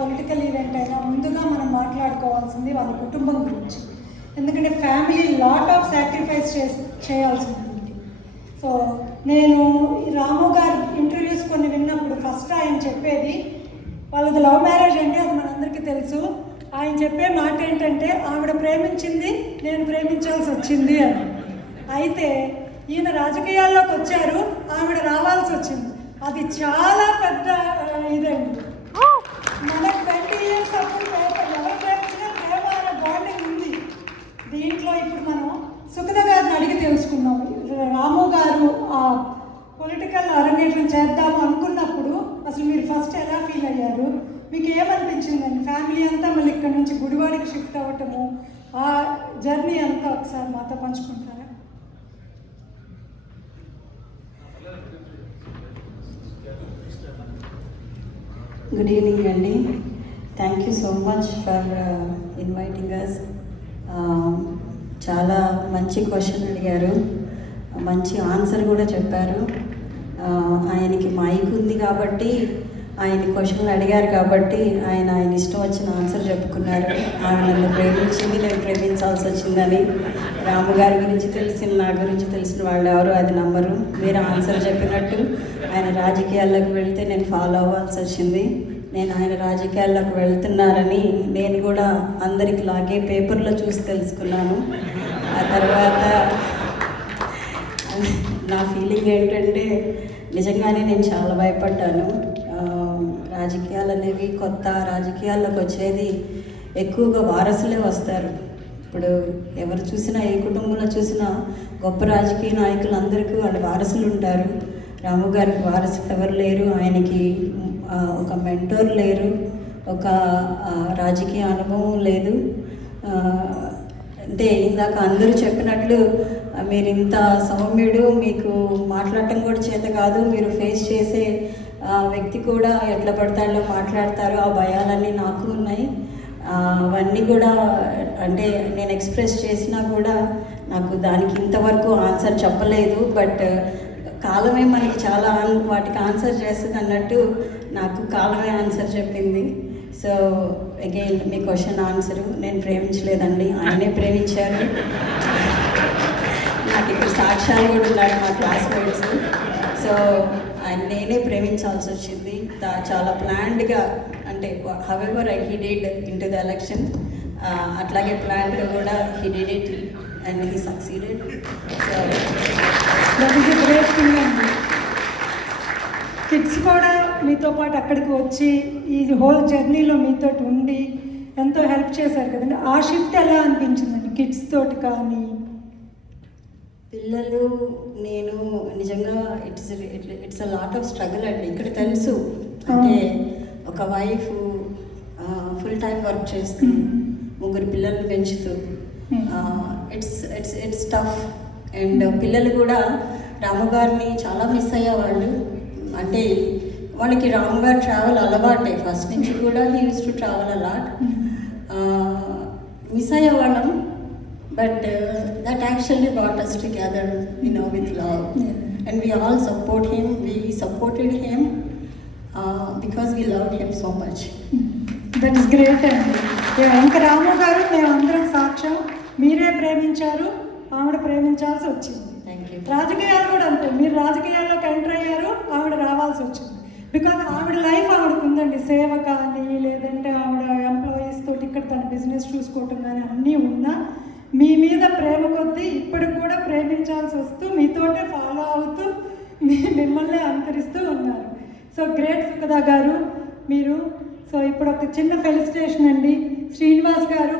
Political event అయినా ముందుగా మనం మాట్లాడుకోవాల్సింది వాళ్ళ కుటుంబం గురించి. ఎందుకంటే ఫ్యామిలీ లాట్ ఆఫ్ సాక్రిఫైస్ చేయాల్సి ఉంటుంది సో నేను రాము గారి ఇంటర్వ్యూస్ కొన్ని విన్నప్పుడు ఫస్ట్ ఆయన చెప్పేది వాళ్ళది లవ్ మ్యారేజ్ అంటే అది మనందరికీ తెలుసు. ఆయన చెప్పే మాట ఏంటంటే ఆవిడ ప్రేమించింది నేను ప్రేమించాల్సి వచ్చింది అని. అయితే ఈయన రాజకీయాల్లోకి వచ్చారు ఆవిడ రావాల్సి వచ్చింది. అది చాలా పెద్ద ఇదండి. మన ట్వంటీ ఇయర్స్ అప్పుడు ప్రేమ- ఎవరు ప్రేమించినా ప్రేమ అనే బాండింగ్ ఉంది. దీంట్లో ఇప్పుడు మనం సుఖద గారిని అడిగి తెలుసుకున్నాం రాము గారు ఆ పొలిటికల్ అరంగేట్రం చేద్దాము అనుకున్నప్పుడు అసలు మీరు ఫస్ట్ ఎలా ఫీల్ అయ్యారు? మీకు ఏమనిపించిందండి? ఫ్యామిలీ అంతా మళ్ళీ ఇక్కడ నుంచి గుడివాడికి షిఫ్ట్ అవ్వటము ఆ జర్నీ అంతా ఒకసారి మాతో పంచుకుంటారా? గుడ్ ఈవినింగ్ అండి thank you so much for inviting us చాలా మంచి క్వశ్చన్ అడిగారు. మంచి ఆన్సర్ కూడా చెప్పారు. Uh, ఆయనకి మైక్ ఉంది కాబట్టి ఆయన క్వశ్చన్లు అడిగారు కాబట్టి ఆయన ఆయన ఇష్టం వచ్చిన ఆన్సర్ చెప్పుకున్నారు. ఆమె నన్ను ప్రేమించింది నేను ప్రేమించాల్సి వచ్చిందని. రాము గారి గురించి తెలిసిన నా గురించి తెలిసిన వాళ్ళు ఎవరు? అది నమ్మరు. మీరు ఆన్సర్ చెప్పినట్టు ఆయన రాజకీయాల్లోకి వెళ్తే నేను ఫాలో అవ్వాల్సి వచ్చింది. నేను ఆయన రాజకీయాల్లోకి వెళ్తున్నారని నేను కూడా అందరికి లాగే పేపర్లో చూసి తెలుసుకున్నాను. ఆ తర్వాత నా ఫీలింగ్ ఏంటంటే నిజంగానే నేను చాలా భయపడ్డాను. రాజకీయాలు అనేవి కొత్త రాజకీయాల్లోకి వచ్చేది ఎక్కువగా వారసులే వస్తారు. ఇప్పుడు ఎవరు చూసినా ఏ కుటుంబంలో చూసినా గొప్ప రాజకీయ నాయకులందరికీ వాళ్ళ వారసులు ఉంటారు. రాము గారికి వారసులు ఎవరు లేరు ఆయనకి ఒక మెంటోర్ లేరు ఒక రాజకీయ అనుభవం లేదు. అంటే ఇందాక అందరూ చెప్పినట్లు మీరు ఇంత సౌమ్యుడు మీకు మాట్లాడటం కూడా చేత కాదు మీరు ఫేస్ చేసే వ్యక్తి కూడా ఎట్లా పడతాడో మాట్లాడతారు ఆ భయాలన్నీ నాకు ఉన్నాయి. అవన్నీ కూడా అంటే నేను ఎక్స్ప్రెస్ చేసినా కూడా నాకు దానికి ఇంతవరకు ఆన్సర్ చెప్పలేదు బట్ కాలమే మనకి చాలా వాటికి ఆన్సర్ చేస్తుంది అన్నట్టు నాకు కాలమే ఆన్సర్ చెప్పింది. సో అగైన్ మీ క్వశ్చన్ ఆన్సర్ నేను ప్రేమించలేదండి. ఆయనే ప్రేమించారు. నాకు ఇప్పుడు సాక్ష్యాలు కూడా ఉన్నాయి మా క్లాస్మేట్స్ సో ఆయన నేనే ప్రేమించాల్సి వచ్చింది. చాలా ప్లాన్డ్గా అంటే however I he did in to the election అట్లాగే ప్లాన్డ్గా కూడా he did it and is great thing అండి కిడ్స్ కూడా మీతో పాటు అక్కడికి వచ్చి ఈ హోల్ జర్నీలో మీతో ఉండి ఎంతో హెల్ప్ చేశారు కదండి. ఆ షిఫ్ట్ ఎలా అనిపించిందండి కిడ్స్ తోటి కానీ? పిల్లలు నేను నిజంగా it's it's a lot of struggle అండి. ఇక్కడ తెలుసు. అంటే ఒక వైఫ్ ఫుల్ టైం వర్క్ చేస్తూ ముగ్గురు పిల్లల్ని పెంచుతూ. It's it's it's tough and పిల్లలు కూడా రాముగారిని చాలా మిస్ అయ్యేవాళ్ళు. అంటే వాళ్ళకి రాముగారు ట్రావెల్ అలవాటే. ఫస్ట్ నుంచి కూడా he used to travel a lot miss అయ్యేవాళ్ళం. But that actually together you know with love. Yeah. and we all support him. We supported him uh, because we loved him so much. That is great అండి ఇంకా రాము గారు మేమందరం సాక్ష్యం మీరే ప్రేమించారు ఆవిడ ప్రేమించాల్సి వచ్చింది. రాజకీయాలు కూడా అంతే. మీరు రాజకీయాల్లోకి ఎంటర్ అయ్యారు ఆవిడ రావాల్సి వచ్చింది. బికాజ్ ఆవిడ లైఫ్ ఆవిడకు ఉందండి. సేవ కానీ లేదంటే ఆవిడ ఎంప్లాయీస్ తోటి ఇక్కడ తన బిజినెస్ చూసుకోవటం కానీ అన్నీ ఉన్నా మీ మీద ప్రేమ కొద్దీ ఇప్పటికి కూడా ప్రేమించాల్సి వస్తూ మీతోటే ఫాలో అవుతూ మీ మిమ్మల్ని అనుకరిస్తూ ఉన్నారు. సో గ్రేట్ సుఖదా గారు మీరు. సో ఇప్పుడు ఒక చిన్న ఫెలిసిటేషన్ అండి. శ్రీనివాస్ గారు.